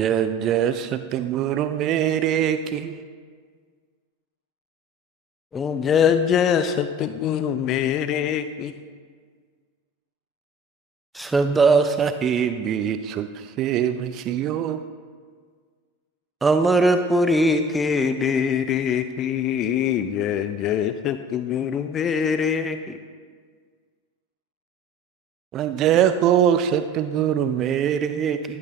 जय जय सतगुरु मेरे की। जय जय सतगुरु मेरे की। सदा साहिबी सुख से बसियो, अमरपुरी के डेरे की। जय जय सतगुरु मेरे की। जय हो सतगुरु मेरे की।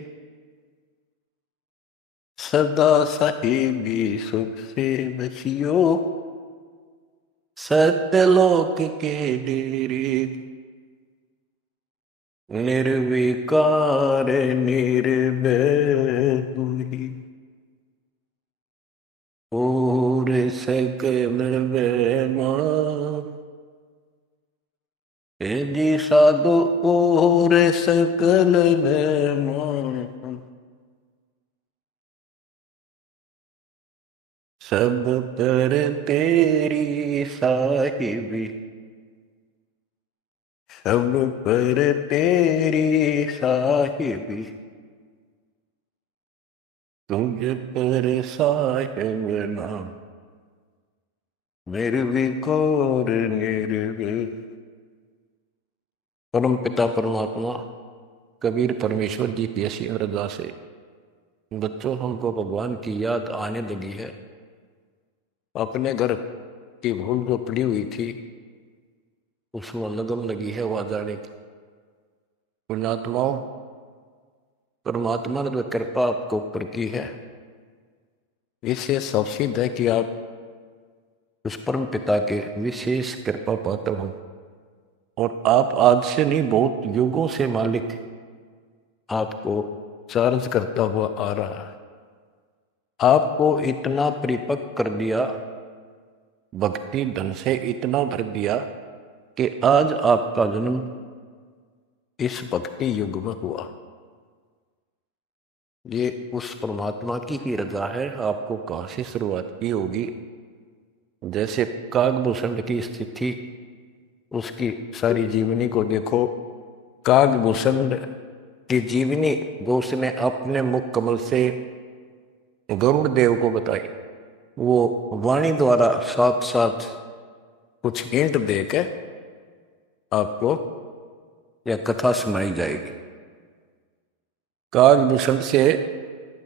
सदा साहिबी सुख से बसियो, सत्यलोक के डेरे। निर्विकार निर्भय तुही, और सकल वैमा। जी साधु और सकल वैमा। सब पर तेरी साहिबी, सब पर तेरी साहिबी। तुझ पर साहिब नाम, निर्विकार निर्भय। परम पिता परमात्मा कबीर परमेश्वर जी की ऐसी अरदास है, बच्चों हमको भगवान की याद आने लगी है। अपने घर की भूल जो पड़ी हुई थी उसमें लगन लगी है वह जाने की। पुण्यात्माओं, परमात्मा ने जो कृपा आपको ऊपर की है, इससे साबित है कि आप उस परम पिता के विशेष कृपा पात्र हो। और आप आज से नहीं, बहुत युगों से मालिक आपको चार्ज करता हुआ आ रहा है। आपको इतना परिपक्व कर दिया, भक्ति धन से इतना भर दिया कि आज आपका जन्म इस भक्ति युग में हुआ। ये उस परमात्मा की ही रजा है। आपको कहाँ से शुरुआत की होगी। जैसे कागभूषण की स्थिति, उसकी सारी जीवनी को देखो। कागभूषण की जीवनी जो उसने अपने मुख कमल से गरुड़ देव को बताई, वो वाणी द्वारा साथ साथ कुछ हिंट देकर आपको यह कथा सुनाई जाएगी। कागभूषण से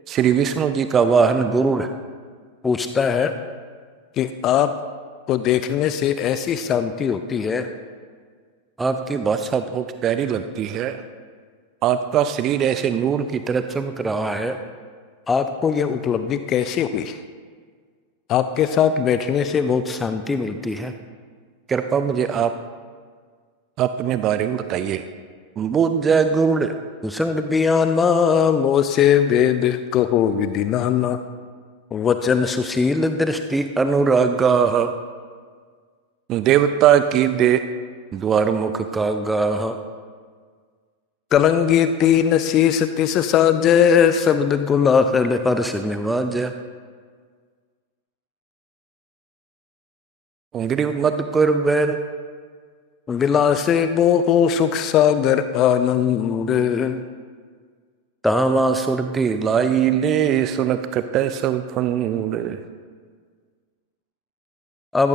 श्री विष्णु जी का वाहन गरुड़ पूछता है कि आपको देखने से ऐसी शांति होती है, आपकी भाषा बहुत प्यारी लगती है, आपका शरीर ऐसे नूर की तरह चमक रहा है, आपको यह उपलब्धि कैसे हुई। आपके साथ बैठने से बहुत शांति मिलती है, कृपया मुझे आप अपने बारे में बताइए। बुझ गुरुड़ भूषण बियाना, मोसे वेद कहो विधि नाना। वचन सुशील दृष्टि अनुरागा, देवता की दे द्वार मुख कागा। कलंगी तीन शीस तिस साजय, शब्द कुलाहल हर्ष निवाजय। गिरिव मद कर बैर बिलासे मोहो, सुख सागर आनंद। तावा सुरती लाई ले, सुनत कटै सब फंद। अब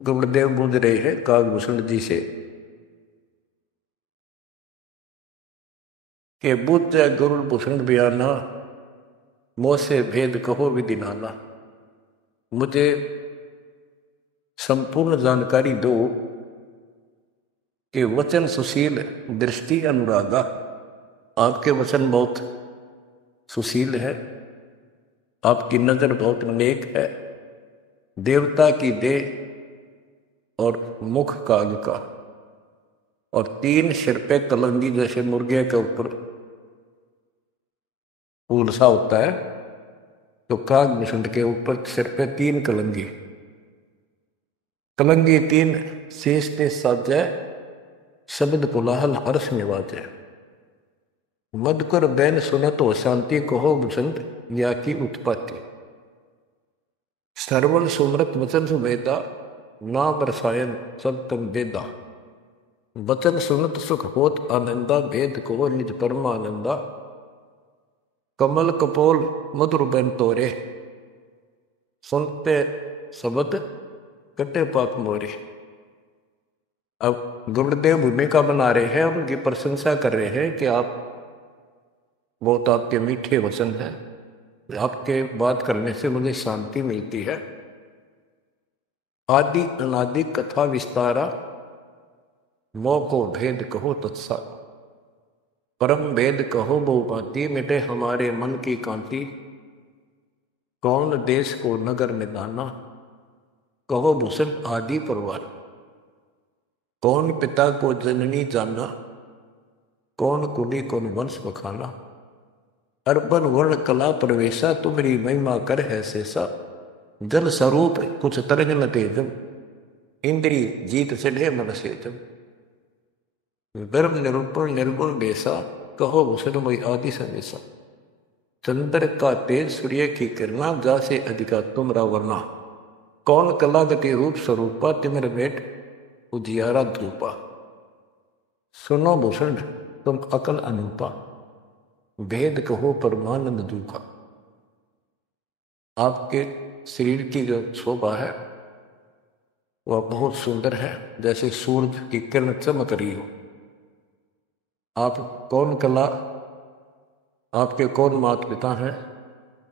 गुरुदेव बूझ रहे हैं कागभूषण जी से कि बुझ गरुड़ भूषण बयाना, मोसे भेद कहो विधि नाना। मुझे संपूर्ण जानकारी दो कि वचन सुशील दृष्टि अनुरागा, आपके वचन बहुत सुशील है, आपकी नजर बहुत नेक है, देवता की देह और मुख काग का, और तीन सिर पे कलंगी जैसे मुर्गे के ऊपर फूल सा होता है, तो कागभूषण के ऊपर सिर पे तीन कलंगी। कलंगी तीन शेष ते साजय, शब्द कोलाहल हर्ष निवाजय। मधुकर बैन सुनत हो शांति, कहो बसंत या की उत्पत्ति। सरवण सुमृत वचन सुवेदा, ना बरसायन सत्तम वेदा। वचन सुनत सुख होत आनंदा, भेद कहो निज परमानंदा। कमल कपोल मधुर बन तोरे, सुनते शब्द कटे पाप मोरे। अब गुरुदेव भूमिका बना रहे हैं, उनकी प्रशंसा कर रहे हैं कि आप बहुत आपके मीठे वचन हैं, आपके बात करने से मुझे शांति मिलती है। आदि अनादि कथा विस्तारा, मोह को भेद कहो तत्सा। परम भेद कहो बहुभांति, मिटे हमारे मन की कांति। कौन देश को नगर निदाना, कहो भूषण आदि परवार। कौन पिता को जननी जाना, कौन कुली कौन वंश बखाना। अर्पण वर्ण कला प्रवेशा, तुम्हारी महिमा कर है शेषा। जल स्वरूप कुछ तरज न तेजम, इंद्री जीत चढ़े मन से जम। ब्रह्म निरूपण निर्गुण बेसा, कहो भूषण मई आदि संदेशा। चंद्र का तेज सूर्य की किरणा, जा से अधिका तुमरा वर्णा। कौन कलागति रूप स्वरूपा, तिमिर भेंट उजियारा ध्रुपा। सुनो भूषण तुम अकल अनूपा, भेद कहो परमानंद दुखा। आपके शरीर की जो शोभा है वह बहुत सुंदर है, जैसे सूरज की किरण चमक रही हो। आप कौन कला, आपके कौन माता पिता हैं,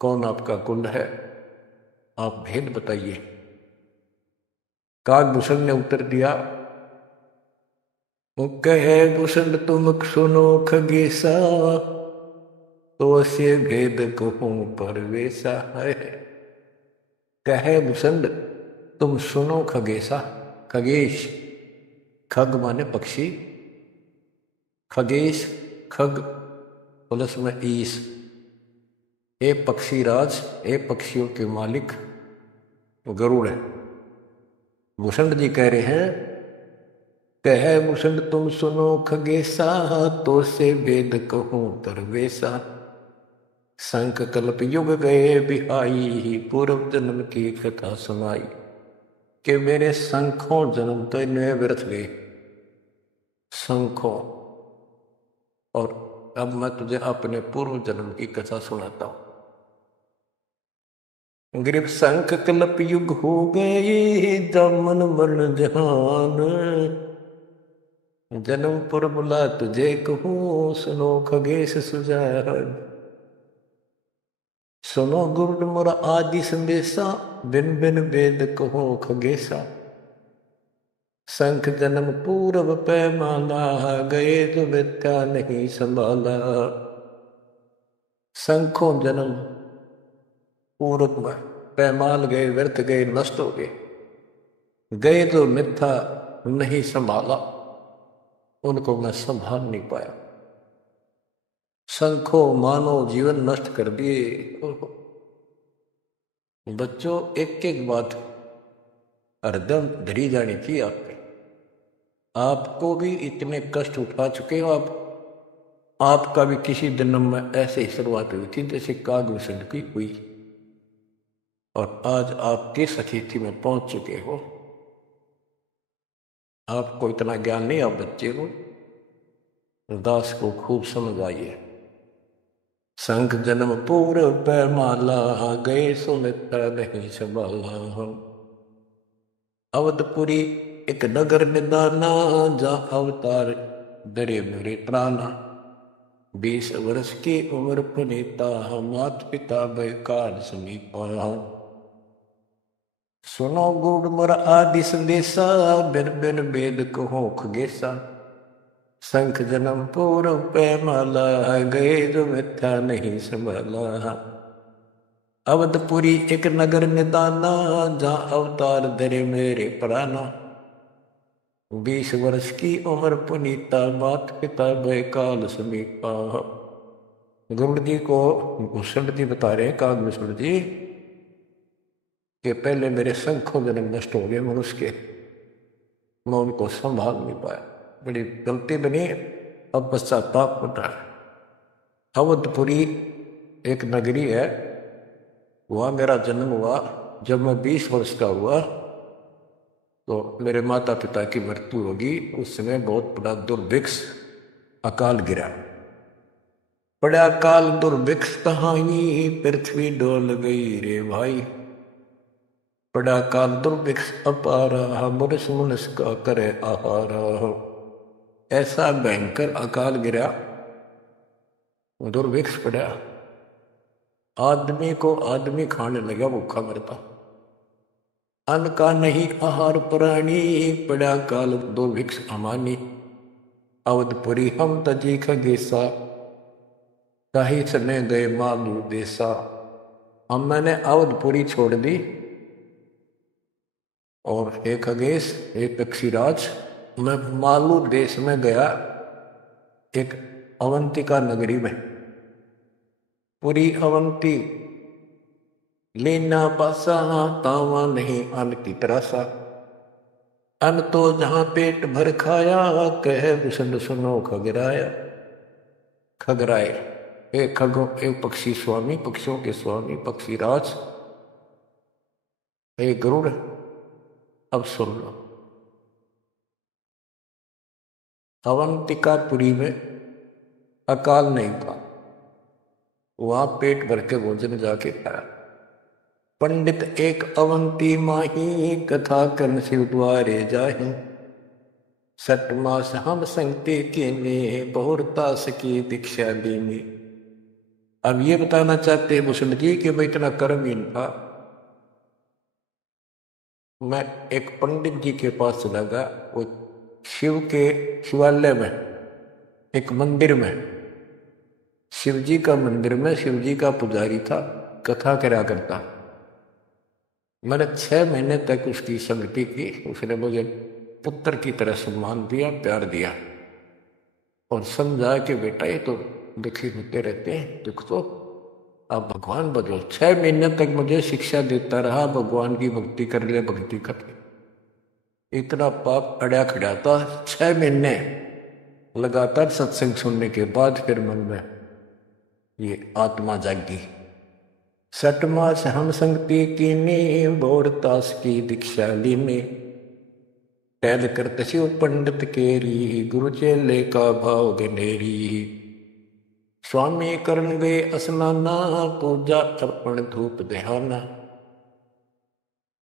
कौन आपका कुल है, आप भेद बताइए। काकभूषण ने उत्तर दिया, कहे भूषण तुम सुनो खगेसा, तो से भेद कहूं परवेशा है। कहे भूषण तुम सुनो खगेसा, खगेश खग माने पक्षी, खगेश खग प्लस में ईश। ए पक्षी राज, ए पक्षियों के मालिक गरुड़ है। भूषण जी कह रहे हैं, कहे भूषण तुम सुनो खगेसा, तो से वेद कहूं तरवेसा। संख कल्प युग गए बिहाई, पूर्व जन्म की कथा सुनाई। कि मेरे संखों जन्म तो इनमें व्यर्थ गए, संखों। और अब मैं तुझे अपने पूर्व जन्म की कथा सुनाता हूं। ग्रीव संख कल्प युग हो गए, दामन मरण जहान। जन्म पर बुला तुझे कहूं, सुनो खगेश सुजान। सुनो गुरु मोरा आदि संदेशा, बिन बिन वेद कहो खगेशा। संख जन्म पूर्व पैमाला, गए जो मिथ्या नहीं संभाला। संखों जन्म पूर्व में पैमाल गए, व्यर्थ गए, नष्ट हो गए। गए तो मिथ्या नहीं संभाला, उनको मैं संभाल नहीं पाया। संखों मानो जीवन नष्ट कर दिए। बच्चों एक एक बात हरदम धरी जानी चाहिए आपके। आपको भी इतने कष्ट उठा चुके हो आप, आपका भी किसी जन्म में ऐसे ही शुरुआत हुई थी जैसे काकभूषण की हुई, और आज आप किस स्थिति में पहुंच चुके हो। आपको इतना ज्ञान नहीं, आप बच्चे हो। दास को खूब समझ आइए। संख जन्म पूर्व पैमाला, गए सुमित्रा नहीं संभाला। अवधपुरी एक नगर निदाना, जा अवतार डरे मेरे प्राणा। 20 वर्ष की उम्र पुनीता, मात पिता बेकार समीपा। सुनो गुड़ मर आदि संदेशा, बिन बिन वेद कहो खगेसा। संख जन्म पूर्व पैमाला, गए जो मिथ्या नहीं संभाला। अवधपुरी एक नगर निदाना, जहाँ अवतार धरे मेरे प्राणा। 20 वर्ष की उम्र पुनीता, मात पिता बैकाल समीपा। गुरु जी को भूषण जी बता रहे हैं, काकभूषण जी, कि पहले मेरे संखों जन्म नष्ट हो गए मनुष्य के, मैं उनको संभाल नहीं पाया, बड़ी गलती बनी, अब पश्चाताप होता है। अवधपुरी एक नगरी है, वहाँ मेरा जन्म हुआ। जब मैं 20 वर्ष का हुआ तो मेरे माता पिता की मृत्यु होगी। उस समय बहुत बड़ा दुर्भिक्ष अकाल गिरा। पड़ा काल दुर्भिक्ष कहानी, पृथ्वी डोल गई रे भाई। पड़ा काल दुर्भिक्ष अपारा, मुनिस मुनिस का करे आहारा। ऐसा भयंकर अकाल गिरा, दुर्भिक्ष पड़ा, आदमी को आदमी खाने लगा, भूखा मरता। अन्न का नहीं आहार प्राणी, पड़ा काल दुर्भिक्ष अमानी। अवधपुरी हम तजी खगेसा, कहीं समय गए मालू देसा। हम मैंने अवधपुरी छोड़ दी और हे खगेश, हे पक्षीराज, मैं मालू देश में गया, एक अवंतिका नगरी में। पूरी अवंती लेना पासा, तावा नहीं अन्न की तरासा। अन्न तो जहां पेट भर खाया, कह विष्णु सुनो खगराया। खगराए, हे खगो, हे पक्षी स्वामी, पक्षियों के स्वामी पक्षीराज, हे गरुड़, अब सुन लो। अवंतिकापुरी में अकाल नहीं था, वहां पेट भर के भोजन जाके खाया। पंडित एक अवंती माही, कथा कर्ण शिव द्वारे जाहि। सट मास हम संगते के ने, बहुरता सकी दीक्षा देने। अब ये बताना चाहते हैं भूषण जी कि मैं इतना कर्महीन था। मैं एक पंडित जी के पास चला गया, वो शिव के शिवालय में, एक मंदिर में, शिव जी का मंदिर में शिव जी का पुजारी था, कथा करा करता। मैंने 6 महीने तक उसकी संगति की। उसने मुझे पुत्र की तरह सम्मान दिया, प्यार दिया और समझा कि बेटा ये तो दुखी होते रहते हैं, दुख तो आप भगवान बदलो। 6 महीने तक मुझे शिक्षा देता रहा, भगवान की भक्ति कर ले, भक्ति कर ले। इतना पाप अड़ा खड़ा था। 6 महीने लगातार सत्संग सुनने के बाद फिर मन में ये आत्मा जागी। सट मास हम संगति कीनी, बोरतास की दीक्षा लीनी। टहल करत शिव पंडित केरी, गुरु चेले का भाव गनेरी। स्वामी करण गए स्नाना, पूजा अर्पण धूप दहाना।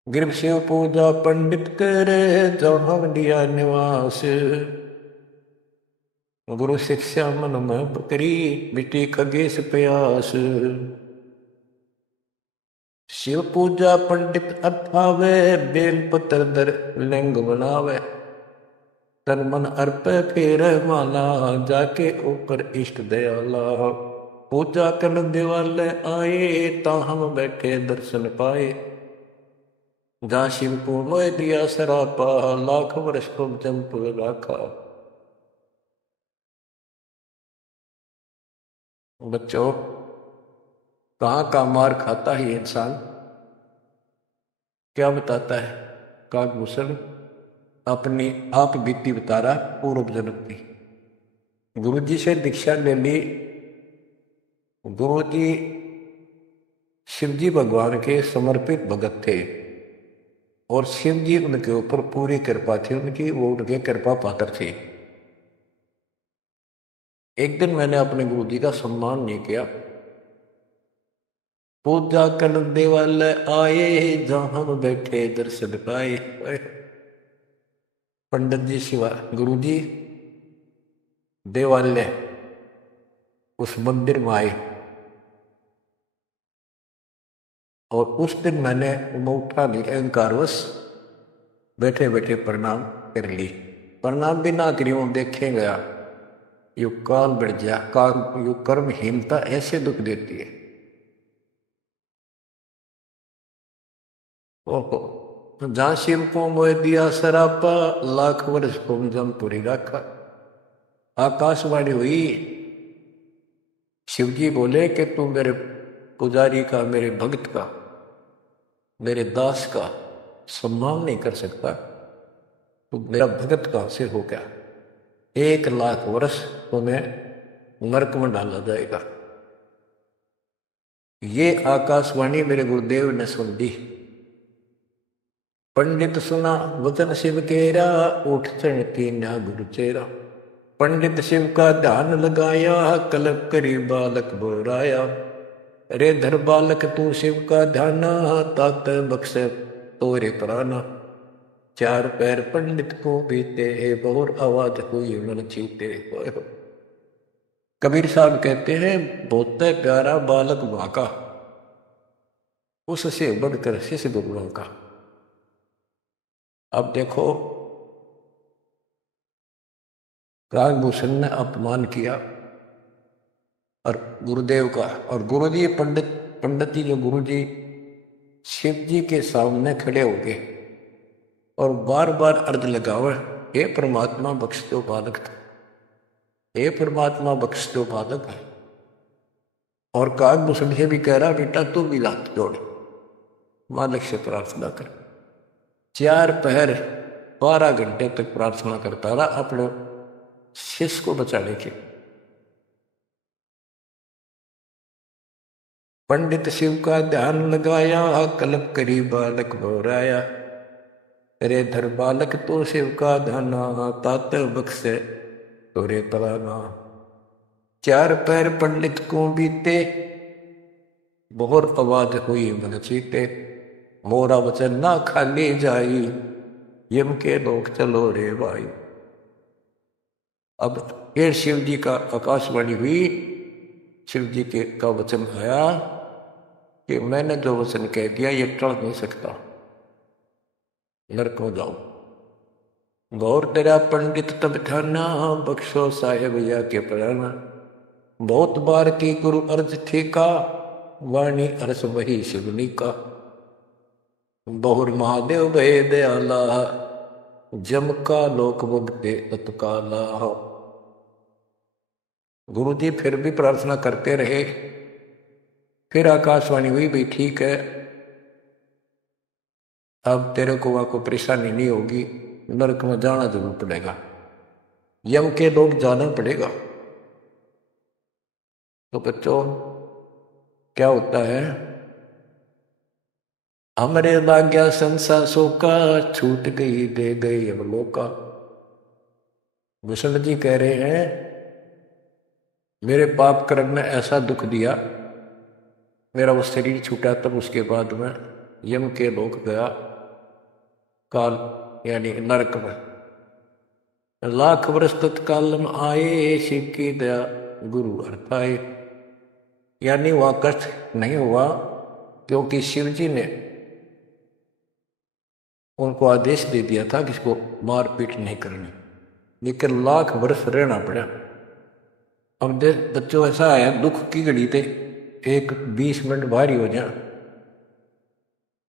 गिरव शिव पूजा पंडित करे, जहाँ लिया निवास। गुरु शिक्षा मन में बकरी, मिट्टी खगेश प्यास। शिव पूजा पंडित अथावे, बेल पत्र दर लिंग बनावे। तन मन अर्प फेर माला, जाके ऊपर इष्ट दयाला। पूजा करन दिवाले आए, ता हम बैठे दर्शन पाए। जा शिव को मोह दिया सरापा, लाख वर्ष को जंप राखा। बच्चों, कहाँ का मार खाता है इंसान, क्या बताता है काकभूषण? अपनी आप बीती बता रहा, पूर्व जन्म की। गुरु जी से दीक्षा ले ली। गुरु जी शिव जी भगवान के समर्पित भगत थे और शिव जी उनके ऊपर पूरी कृपा थी उनकी, वो उनके कृपा पात्र थे। एक दिन मैंने अपने गुरु जी का सम्मान नहीं किया। पूजा कर देवालय आए, जहां हम बैठे दर्शन पाए। पंडित जी शिवा गुरु जी देवालय उस मंदिर में आए और उस दिन मैंने उठा नहीं, अहंकारवश बैठे बैठे प्रणाम कर ली। प्रणाम भी ना करी, वो देखे गया। यू काल बढ़ जा, काल यू कर्महीनता ऐसे दुख देती है। ओहो, जहां शिव को मोह दिया सरापा, लाख वर्ष को जमपुरी रखा। आकाशवाणी हुई, शिव जी बोले कि तू मेरे पुजारी का, मेरे भक्त का, मेरे दास का सम्मान नहीं कर सकता, तो मेरा भगत कहां से हो गया? 1 लाख वर्ष तुम्हें नरक में डाला जाएगा। ये आकाशवाणी मेरे गुरुदेव ने सुन दी। पंडित सुना वचन शिव केरा, उठ चढ़ कीन्या गुरु चेरा। पंडित शिव का ध्यान लगाया, कलप करी बालक बोराया। रे धर बालक तू शिव का ध्याना, तात बख्श तोरे प्राणा। चार पैर पंडित को बीते, बहुत आवाज हुई मन चीते। कबीर साहब कहते हैं बहुत प्यारा बालक मां का, उससे बढ़कर शिष्य गुरुओं का। अब देखो राजभूषण ने अपमान किया और गुरुदेव का, और गुरु जी पंडित जी जो गुरु जी शिव जी के सामने खड़े हो गए और बार बार अर्ज लगावे, हे परमात्मा बख्श दो बालक, हे परमात्मा बख्श दो बालक। और कागभूषण से भी कह रहा बेटा तू भी हाथ जोड़, मालिक से प्रार्थना कर। 4 पहर 12 घंटे तक प्रार्थना करता रहा अपने शिष्य को बचाने की। पंडित शिव का ध्यान लगाया, कलप करी बालक बोराया। रे धर बालक तो शिव का ध्याना, तात बख्श तोरे तराना। 4 पैर पंडित को बीते, बहुत आवाज हुई मन चीते। मोरा वचन ना खाली जाई, यम के लोग चलो रे भाई। अब फिर शिव जी का आकाशवाणी हुई, शिव जी के का वचन आया कि मैंने जो वचन कह दिया ये टल नहीं सकता, नरक में जाओ। गौर तेरा पंडित तब ठाना, बख्शो साहेब या के प्राणा। बहुत बार की गुरु अर्ज थी का, वाणी अरस वही शिवनी का। बहुर महादेव भय दयाला, जम का लोक मुक्ते तत्काला। गुरु जी फिर भी प्रार्थना करते रहे। फिर आकाशवाणी हुई भी ठीक है, अब तेरे को वहां कोई परेशानी नहीं होगी, नरक में जाना जरूर पड़ेगा, यम के लोग जाना पड़ेगा। तो बच्चों क्या होता है, हमरे लाग्या संसा सोका, छूट गई दे गई अब लोका। भूषण जी कह रहे हैं मेरे पाप कर्म ने ऐसा दुख दिया, मेरा वो शरीर छूटा, तब उसके बाद में यम के लोक गया, काल यानी नरक में। लाख वर्ष तत्काल में आए, शिव की दया गुरु अर्थाए। यानी वह कष्ट नहीं हुआ क्योंकि शिव जी ने उनको आदेश दे दिया था कि इसको मारपीट नहीं करनी, लेकिन लाख वर्ष रहना पड़ा। अब बच्चों ऐसा है, दुख की घड़ी थे एक 20 मिनट भारी हो जाए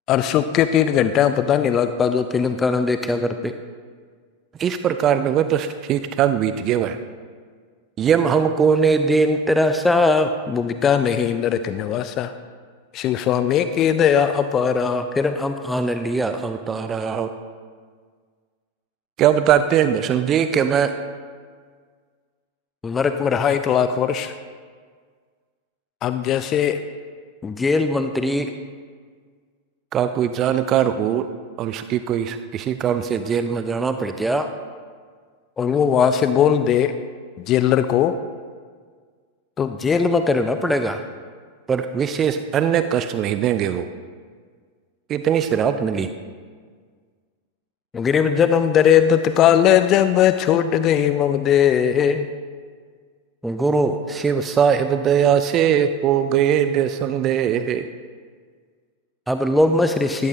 और सुख के 3 घंटा पता नहीं लगता, जो फिल्म का ना देखा करते। इस प्रकार में वह तो ठीक ठाक बीत गया वह। यम हमको ने देन तरासा, भुगता नहीं नरक निवासा। शिव स्वामी की दया अपारा, फिर हम आन लिया अवतारा। क्या बताते हैं भूषण जी कि मैं नरक में रहा 1 लाख वर्ष। अब जैसे जेल मंत्री का कोई जानकार हो और उसकी कोई किसी काम से जेल में जाना पड़ गया और वो वहां से बोल दे जेलर को, तो जेल में तो रहना पड़ेगा पर विशेष अन्य कष्ट नहीं देंगे वो। इतनी शराब मिली। गरीब जन्म दरे तत्काल, जब छूट गई ममदे। गुरु शिव साहिब दया से हो गए संदेह। अब लोमस ऋषि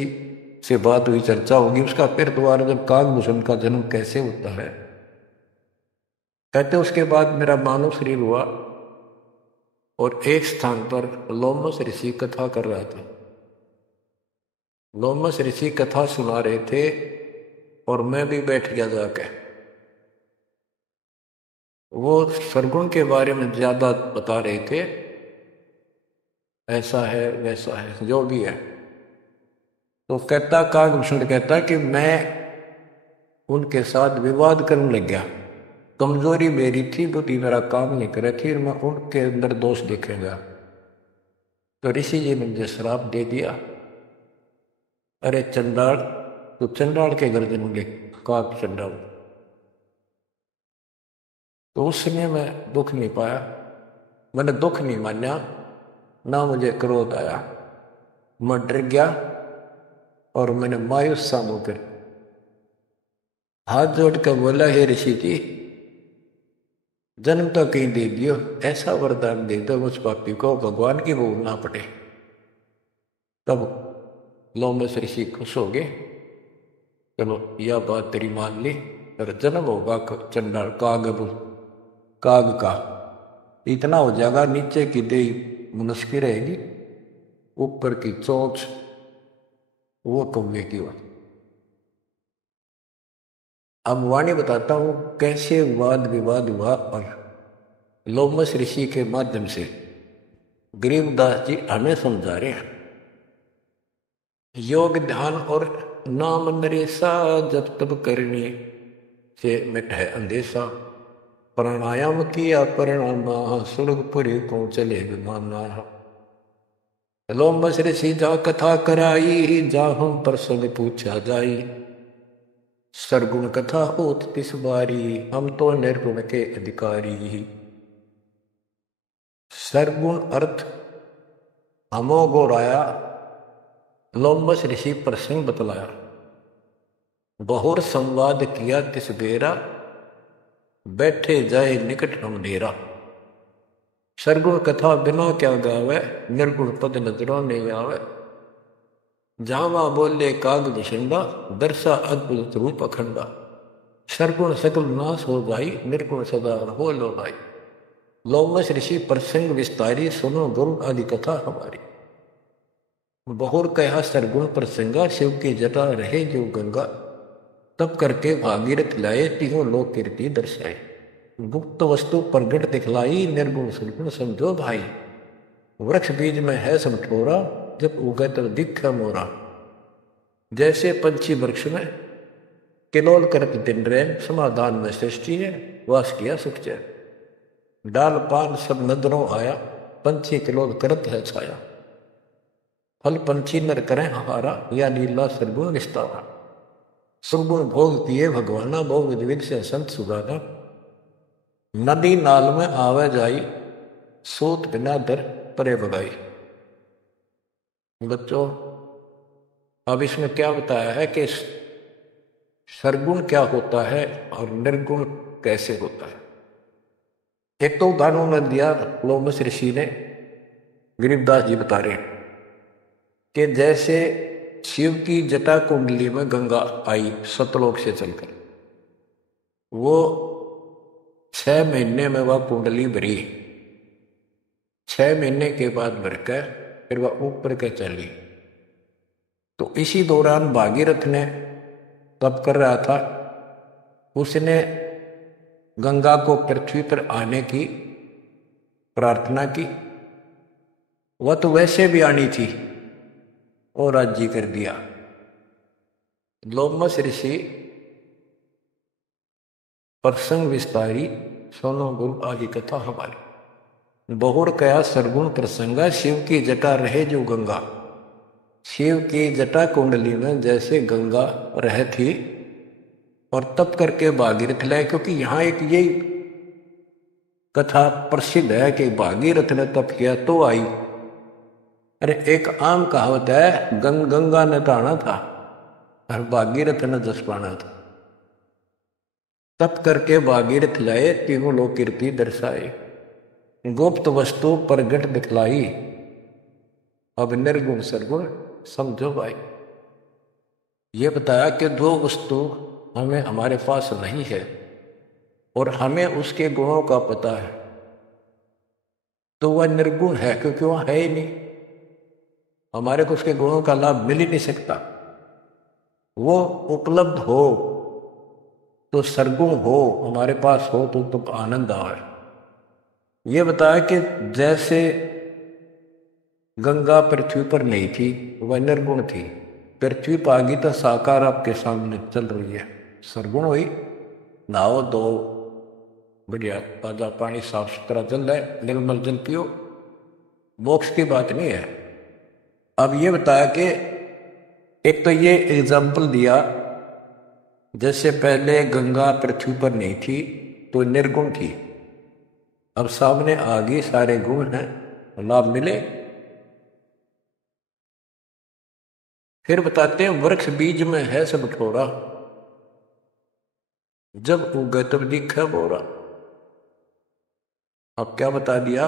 से बात हुई, चर्चा होगी उसका फिर दोबारा, जब कागभूषण का जन्म कैसे होता है। कहते उसके बाद मेरा मानव शरीर हुआ और एक स्थान पर लोमस ऋषि कथा कर रहा था। लोमस ऋषि कथा सुना रहे थे और मैं भी बैठ गया जाके। वो सरगुण के बारे में ज्यादा बता रहे थे, ऐसा है वैसा है जो भी है। तो कहता कागभूषण कहता कि मैं उनके साथ विवाद करने लग गया। कमजोरी मेरी थी, बुद्धि मेरा काम नहीं करे थी, मैं उनके अंदर दोष देखेगा। तो ऋषि जी ने मुझे श्राप दे दिया, अरे चंडाल तो चंडाल के घर जन्म ले, काग चंडाल। तो उस समय मैं दुख नहीं पाया, मैंने दुख नहीं माना, ना मुझे क्रोध आया। मैं डर गया और मैंने मायूस सा होकर हाथ जोड़ कर बोला, हे ऋषि जी, जन्म तो कहीं दे दियो, ऐसा वरदान दे दो मुझ पापी को भगवान की भूल ना पड़े। तब लोमस ऋषि खुश हो गए, चलो यह बात तेरी मान ली, और जन्म होगा चंडाल काग का, इतना हो जाएगा, नीचे की देह मनुष्य की रहेगी, ऊपर की चोंच वो कौवे की बात। अब वाणी बताता हूं कैसे वाद विवाद हुआ, और लोमस ऋषि के माध्यम से गरीबदास जी हमें समझा रहे हैं। योग ध्यान और नाम नरेसा जब तब करने से मिट है अंदेशा, प्राणायाम किया परिणामा, सुरगपुरी को चले विमाना। लोमस ऋषि जा कथा कराई, जा हम प्रसंग पूछा जाई, सरगुण कथा होत तिस बारी, हम तो निर्गुण के अधिकारी। सरगुण अर्थ हमो गोराया, लोमस ऋषि प्रसंग बतलाया, बहुर संवाद किया तिस बेरा, बैठे जाए निकट हम डेरा। सरगुण कथा बिना क्या गावे, निर्गुण पद नजरों ने आवे, जावा बोले काग निशिंदा, दर्शा अद्भुत रूप अखंडा। सरगुण सकल नाश हो जाई, निर्गुण सदा हो लो भाई। लोमस ऋषि प्रसंग विस्तारी, सुनो गुरु आदि कथा हमारी। बहुर कहा सरगुण प्रसंगा, शिव की जटा रहे जो गंगा, तब करके भागीरथ लाए, तीनों लोक कीर्ति दर्शाए। गुप्त वस्तु प्रगट दिखलाई, निर्गुण सरगुण समझो भाई। वृक्ष बीज में है सब ठोरा, जब उगे तो दिख मोरा। जैसे पंछी वृक्ष में किलोल करत दिन रैन, समाधान में सृष्टि है, वास किया सुख चैन। डाल पान सब नदरों आया, पंछी किलोल करत है छाया। फल पंछी नर करें हारा, या लीला सरगुण विस्तारा। सुगुण भोग किए भगवाना, भोग विविध से संत सुगाना। नदी नाल में आवे जाई, सोत बिना दर परे भगाई। बच्चों, अब इसमें क्या बताया है कि सरगुण क्या होता है और निर्गुण कैसे होता है। एक तो उदाहरण उन्होंने दिया लोमस ऋषि ने, गरीबदास जी बता रहे हैं कि जैसे शिव की जटा कुंडली में गंगा आई सतलोक से चलकर, वो 6 महीने में वह कुंडली भरी, 6 महीने के बाद भरकर फिर वह ऊपर के चली। तो इसी दौरान भागीरथ ने तप कर रहा था, उसने गंगा को पृथ्वी पर आने की प्रार्थना की। वह तो वैसे भी आनी थी और राजी कर दिया। लोमस ऋषि प्रसंग विस्तारी, सोनो गुरु आदि कथा हमारी। बहुर कया सरगुण प्रसंगा, शिव की जटा रहे जो गंगा। शिव की जटा कुंडली में जैसे गंगा रह थी, और तब करके भागीरथ लाए, क्योंकि यहां एक यही कथा प्रसिद्ध है कि भागीरथ ने तप किया तो आई। अरे एक आम कहावत है, गंगा ने नहाना था और भागीरथ ने जस पाना था। तप करके भागीरथ लाए, तीनों लोक कीर्ति दर्शाए। गुप्त वस्तु प्रगट दिखलाई, अब निर्गुण सरगुण समझो भाई। ये बताया कि दो वस्तु हमें हमारे पास नहीं है और हमें उसके गुणों का पता है, तो वह निर्गुण है, क्योंकि वह है ही नहीं, हमारे को उसके गुणों का लाभ मिल ही नहीं सकता। वो उपलब्ध हो तो सरगुण हो, हमारे पास हो तो आनंद आए। ये बताया कि जैसे गंगा पृथ्वी पर नहीं थी, वह निर्गुण थी, पृथ्वी पर आ गई तो साकार आपके सामने चल रही है, सरगुण हुई। नहाओ दो, बढ़िया ताजा पानी, साफ सुथरा जल है, निर्मल जल पियो, मोक्ष की बात नहीं है। अब ये बताया कि एक तो ये एग्जाम्पल दिया, जैसे पहले गंगा पृथ्वी पर नहीं थी तो निर्गुण थी, अब सामने आ गई, सारे गुण हैं, लाभ मिले। फिर बताते हैं वृक्ष बीज में है सब ठोरा, जब उगे तब दिखे बोरा। अब क्या बता दिया,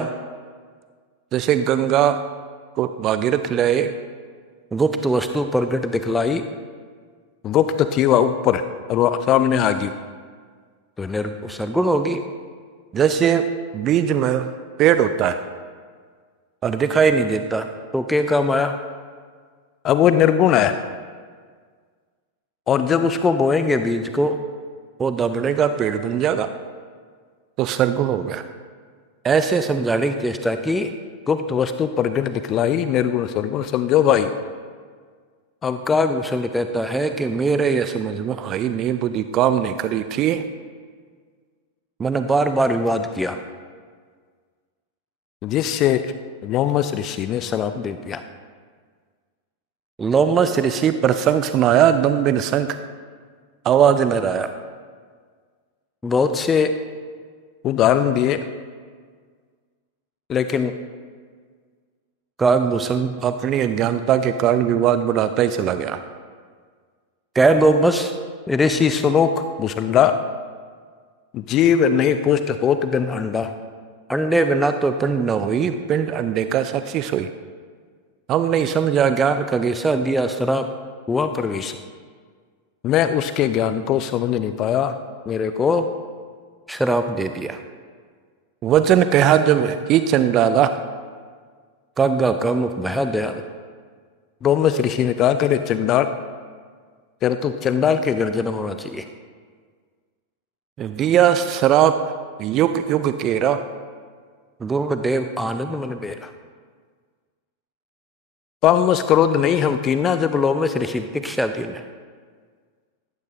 जैसे गंगा को भागीरथ लाए, गुप्त वस्तु प्रगट दिखलाई, गुप्त थी वह ऊपर और वह सामने आ गई तो सरगुण होगी। जैसे बीज में पेड़ होता है और दिखाई नहीं देता तो क्या काम आया, अब वो निर्गुण है। और जब उसको बोएंगे बीज को, वो दबड़ेगा, पेड़ बन जाएगा, तो सरगुण हो गया। ऐसे समझाने की चेष्टा की, गुप्त वस्तु प्रगट दिखलाई, निर्गुण सरगुण समझो भाई। अब कागभूषण कहता है कि मेरे यह समझ में आई नहीं, बुद्धि काम नहीं करी थी, मैंने बार बार विवाद किया, जिससे लोमस ऋषि ने श्राप दे दिया। लोमस ऋषि प्रसंग सुनाया, दम बिन शंख आवाज न आया। बहुत से उदाहरण दिए, लेकिन कागभूषण अपनी अज्ञानता के कारण विवाद बढ़ाता ही चला गया। कह दो बस ऋषि श्लोक भूषंडा, जीव नहीं पुष्ट होत बिन अंडा, अंडे बिना तो पिंड न हुई, पिंड अंडे का साक्षी सोई। हम नहीं समझा ज्ञान का गेसा, दिया श्राप हुआ प्रवेश। मैं उसके ज्ञान को समझ नहीं पाया, मेरे को श्राप दे दिया। वचन कहा जब ही चंडाला, कागा का मुख भया दयाल। डोमस ऋषि ने कहा, करे चंडाल, तेरा तो चंडाल के गर्जन होना चाहिए। दिया श्राप युग युग केरा, गुरुदेव आनंद मन बेरा। पामस क्रोध नहीं हम कीना, जब लोमस ऋषि दीक्षा दीना।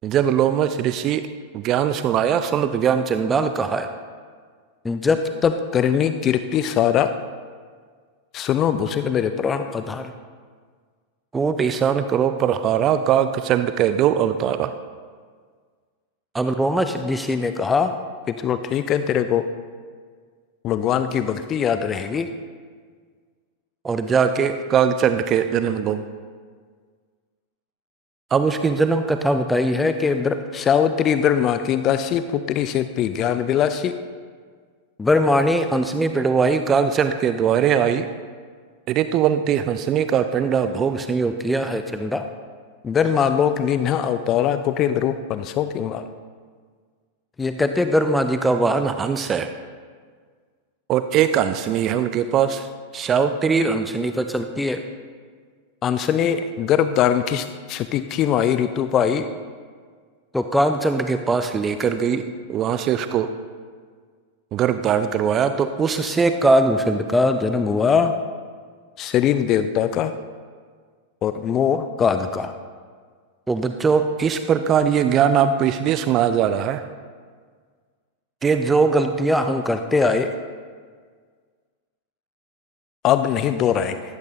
जब लोमस ऋषि ज्ञान सुनाया, सुनत ज्ञान चंडाल कहा है। जब तब करनी कीर्ति सारा, सुनो भूषित मेरे प्राण आधार। कोट ईशान करो पर हारा, काक चंड कह दो अवतारा। अब लोमस ऋषि ने कहा कि चलो ठीक है, तेरे को भगवान की भक्ति याद रहेगी और जाके कागचंड के जन्म दो। अब उसकी जन्म कथा बताई है कि सावित्री ब्रह्मा की दासी, पुत्री से थी ज्ञान विलासी। ब्रह्माणी हंसनी पिड़वाई, कागचंड के द्वारे आई। ऋतुवंती हंसनी का पिंडा, भोग संयोग किया है चंडा। ब्रह्मालोक लीन्हा अवतारा, कुटिल रूप पंसों की मार। ये कहते ब्रह्मा जी का वाहन हंस है और एक हंसनी है उनके पास, सावित्री हंसनी पर चलती है। हंसनी गर्भ धारण की स्थिति में आई, ऋतु पाई तो कागचंद के पास लेकर गई, वहां से उसको गर्भ धारण करवाया, तो उससे कागभूषण का जन्म हुआ, शरीर देवता का और मोह काग का। तो बच्चों, इस प्रकार ये ज्ञान आपको इसलिए सुनाया जा रहा है कि जो गलतियां हम करते आए अब नहीं दोहराएंगे।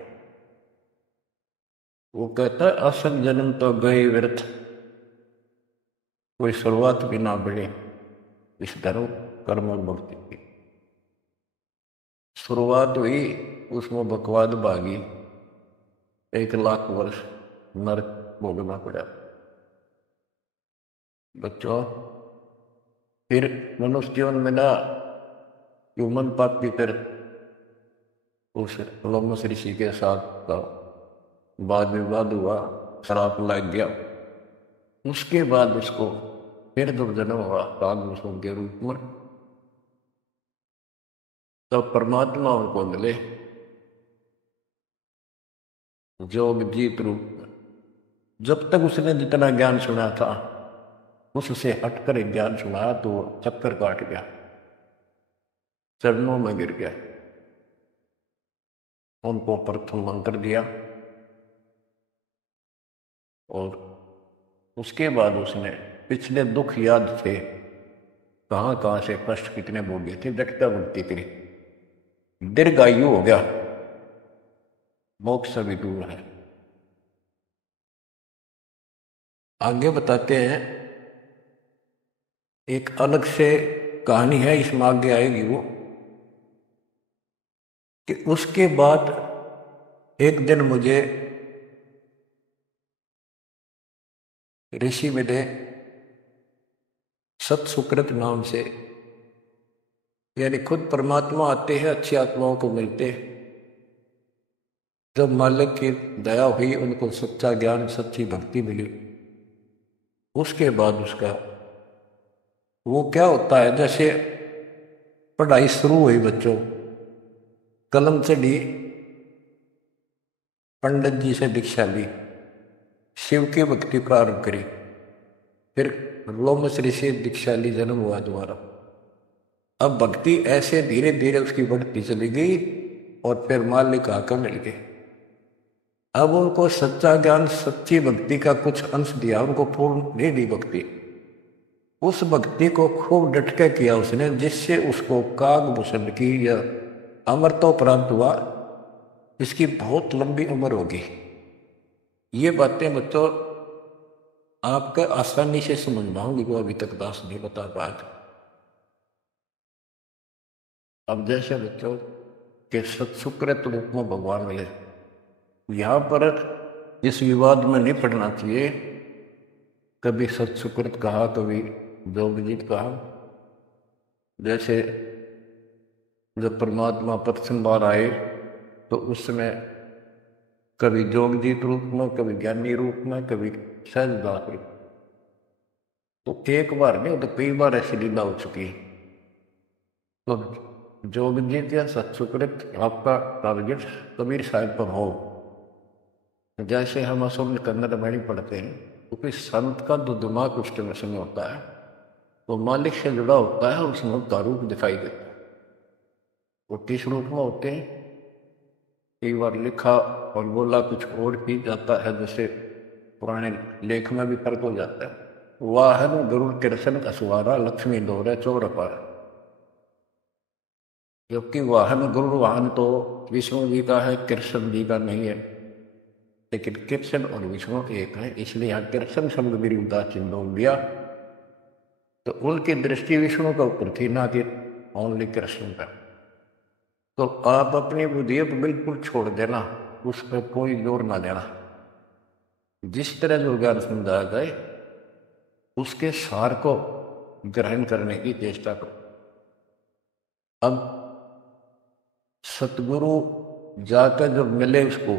वो कहता है असल जन्म तो गए व्यर्थ, कोई शुरुआत भी ना बढ़े इस धर्म कर्म और भक्ति की। शुरुआत हुई, उसमें बकवाद भागी, 1,00,000 वर्ष नरक भोगना पड़ा। बच्चों, फिर मनुष्य जीवन में ना ह्यूमन पापी फिर उस लोमस ऋषि के साथ का वाद विवाद हुआ, श्राप लग गया। उसके बाद उसको फिर जब जन्म हुआ कागभूषण के रूप में, तब परमात्मा उनको मिले जोग जीत रूप में। जब तक उसने जितना ज्ञान सुना था उससे हटकर एक ज्ञान सुनाया तो चक्कर काट गया, चरणों में गिर गया। उनको प्रथम मंत्र दिया और उसके बाद उसने पिछले दुख याद थे, कहां कहां से कष्ट कितने भोगे थे, दक्षता भक्ति करी, दीर्घायु हो गया, मोक्ष भी दूर है। आगे बताते हैं, एक अलग से कहानी है, इसमें आगे आएगी वो। कि उसके बाद एक दिन मुझे ऋषि मिले सत सुकृत नाम से, यानी खुद परमात्मा आते हैं, अच्छी आत्माओं को मिलते हैं। जब मालिक की दया हुई, उनको सच्चा ज्ञान सच्ची भक्ति मिली, उसके बाद उसका वो क्या होता है, जैसे पढ़ाई शुरू हुई, बच्चों कलम से ली, पंडित जी से दीक्षा ली, शिव की भक्ति प्रारंभ करी, फिर लोमश्री से दीक्षा ली, जन्म हुआ दोबारा। अब भक्ति ऐसे धीरे धीरे उसकी बढ़ती चली गई और फिर मालिक आकर मिल गए। अब उनको सच्चा ज्ञान सच्ची भक्ति का कुछ अंश दिया, उनको पूर्ण नहीं दी भक्ति। उस भक्ति को खूब डटके किया उसने, जिससे उसको कागभूषण की या अमरत्व प्राप्त हुआ। इसकी बहुत लंबी उम्र होगी। ये बातें बच्चों आपके आसानी से समझ पाऊंगी, वो अभी तक दास नहीं बता पाया। अब जैसे बच्चों के सत्सुकृत रूप में भगवान मिले, यहां पर इस विवाद में नहीं पड़ना चाहिए। कभी सत्सुकृत कहा, कभी जोगजीत कहा। जैसे जब परमात्मा प्रथम बार आए तो उस समय कभी जोगजीत रूप में, कभी ज्ञानी रूप में, कभी सहजदास रूप। तो एक बार नहीं, तो कई बार ऐसी लीला हो चुकी है। तो जोगजीत या सत्सुकृत आपका टारगेट कबीर साहब पर हो। जैसे हम असल कन्नड़ वाणी पढ़ते हैं, क्योंकि संत का जो दिमाग उसके वश में होता है, वो मालिक से जुड़ा होता है, उसमें उसका रूप दिखाई देता है। वो किस रूप में होते हैं, कई बार लिखा और बोला कुछ और भी जाता है, जैसे पुराने लेख में भी फर्क हो जाता है। वाहन गरुड़ कृष्ण असवारा, लक्ष्मी दोहरे चोर अपार। जबकि वाहन गरुड़ वाहन तो विष्णु जी का है, कृष्ण जी का नहीं है। लेकिन कृष्ण और विष्णु एक है, इसलिए यहाँ कृष्ण शब्द भी उदासीन बोल दिया। तो उनकी दृष्टि विष्णु के ऊपर थी, ना कि ओनली कृष्ण का। तो आप अपनी बुद्धि बिल्कुल छोड़ देना, उस पर कोई जोर ना देना। जिस तरह जो ज्ञान समझाया जाए उसके सार को ग्रहण करने की चेष्टा करो। अब सतगुरु जाकर जब मिले उसको,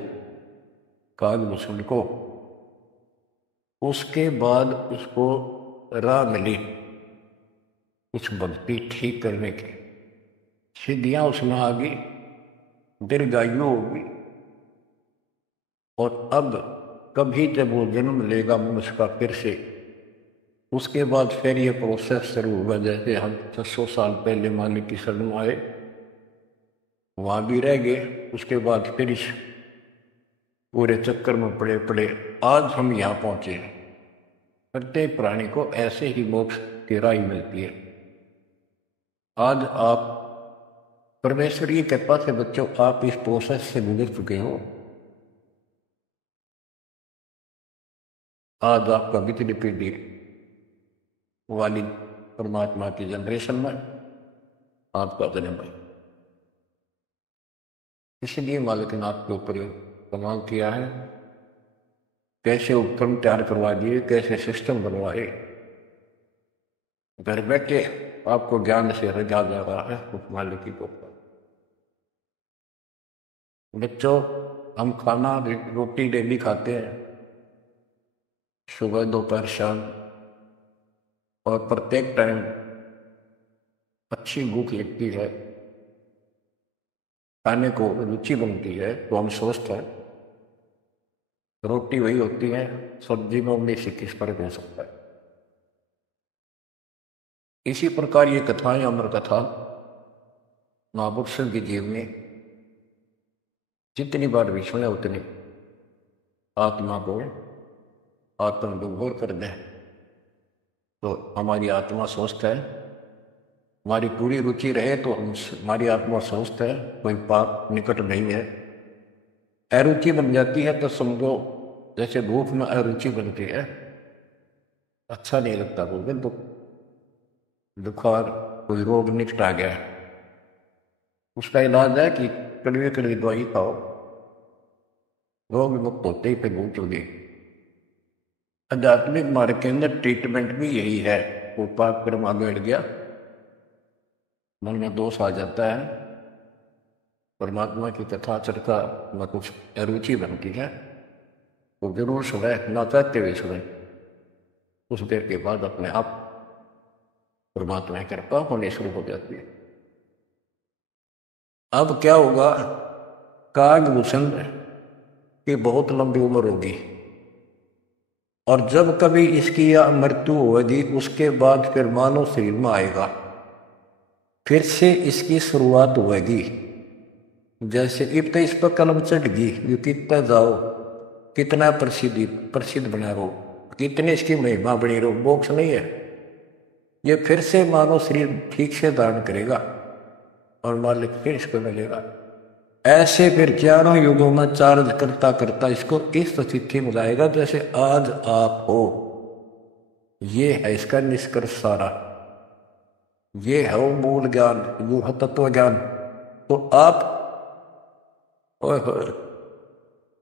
कागभूषण को, उसके बाद उसको राह मिली कुछ भक्ति ठीक करने की, सिद्धियां उसमें आ गई, दीर्घायु होगी। और अब कभी जब वो जन्म लेगा मनुष्य का फिर से, उसके बाद फिर ये प्रोसेस शुरू होगा। जैसे हम 600 साल पहले मालिक की शरण आए, वहां भी रह गए, उसके बाद फिर इस पूरे चक्कर में पड़े पड़े आज हम यहाँ पहुंचे। प्रत्येक प्राणी को ऐसे ही मोक्ष की राह मिलती है। आज आप परमेश्वर की कृपा से बच्चों आप इस प्रोसेस से गुजर चुके हो। आज आपका वितरी पीढ़ी वाली परमात्मा की जनरेशन में आपका जन्म है। इसलिए मालिक ने आपके ऊपर कमाल किया है, कैसे उपक्रम तैयार करवा दिए, कैसे सिस्टम बनवाए। घर बैठे आपको ज्ञान से रजा जा रहा है उस मालिक की कृपा। बच्चों हम खाना रोटी डेली खाते हैं, सुबह दोपहर शाम, और प्रत्येक टाइम अच्छी भूख लगती है, खाने को रुचि बनती है, तो हम सोचते हैं रोटी वही होती है, सब्जी में उन्नीस से किस फर्क हो सकता है। इसी प्रकार ये कथाएं, अमर कथा महापुरुषों की जीवनी जितनी बार भी सुने उतनी आत्मा को आत्मविभोर कर दें। तो हमारी आत्मा स्वस्थ है, हमारी पूरी रुचि रहे तो हमारी आत्मा स्वस्थ है, कोई पाप निकट नहीं है। अरुचि बन जाती है तो समझो जैसे भूख में अरुचि बनती है, अच्छा नहीं लगता, बोलते तो बुखार कोई रोग निकट आ गया है, उसका इलाज है कि कड़वी कड़वी दवाई खाओ, रोग मुक्त होते ही फिर भूख लगी। आध्यात्मिक मार्ग के अंदर ट्रीटमेंट भी यही है। वो पाप कर्म आगे बढ़ गया, मन में दोष आ जाता है, परमात्मा की कथा चर्चा में कुछ अरुचि बनती है, वो जरूर सुने, ना चाहते हुए सुने। कुछ देर के बाद अपने आप परमात्मा की कृपा होनी शुरू हो जाती है। अब क्या होगा, कागभूषण की बहुत लंबी उम्र होगी, और जब कभी इसकी या मृत्यु होगी उसके बाद फिर मानव शरीर में आएगा, फिर से इसकी शुरुआत होगी। जैसे इब तो इस पर कलम चढ़ गई, ये कितना जाओ, कितना प्रसिद्ध बना रहो, कितनी इसकी महिमा बनी रहो, मोक्ष नहीं है। ये फिर से मानव शरीर ठीक से धारण करेगा और मालिक फिर इसको मिलेगा। ऐसे फिर चारों युगों में चार्ज करता करता इसको इस स्थिति में लाएगा जैसे आज आप हो। ये है इसका निष्कर्ष सारा, ये है वो मूल ज्ञान, वो है तत्व ज्ञान। तो आप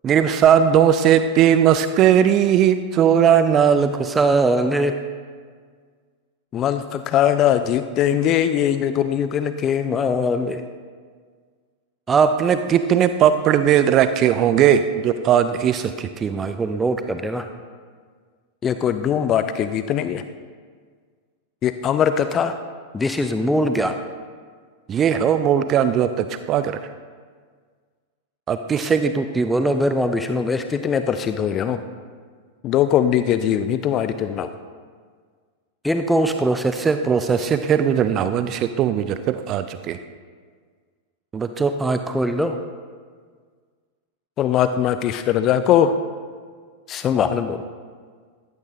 गिरब साधों से पे मस्करी, चोरा नाल खुशाल, मल अखाड़ा जीतेंगे ये युगन युगन के माल। आपने कितने पापड़ बेल रखे होंगे जो आज इस स्थिति में को नोट कर लेना। ये कोई डूम बाट के गीत नहीं है, ये अमर कथा, दिस इज मूल ज्ञान। ये है मूल ज्ञान जो अब तक छुपा कर रहे। अब किससे की तुक्ति बोलो, ब्रह्मा विष्णु महेश कितने प्रसिद्ध हो गए हो, 2 कौड़ी के जीव नहीं तुम्हारी तुलना। इनको उस प्रोसेस से फिर गुजरना होगा जिसे तुम गुजर कर आ चुके। बच्चों आंख खोल लो, परमात्मा की श्रद्धा को संभाल लो,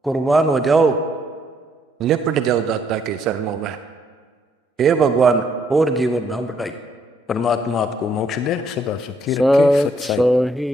कुर्बान हो जाओ, लिपट जाओ दाता के चरणों में। हे भगवान और जीवन ना बढ़ाई, परमात्मा आपको मोक्ष दे, सदा सुखी रखे, सच्चाई।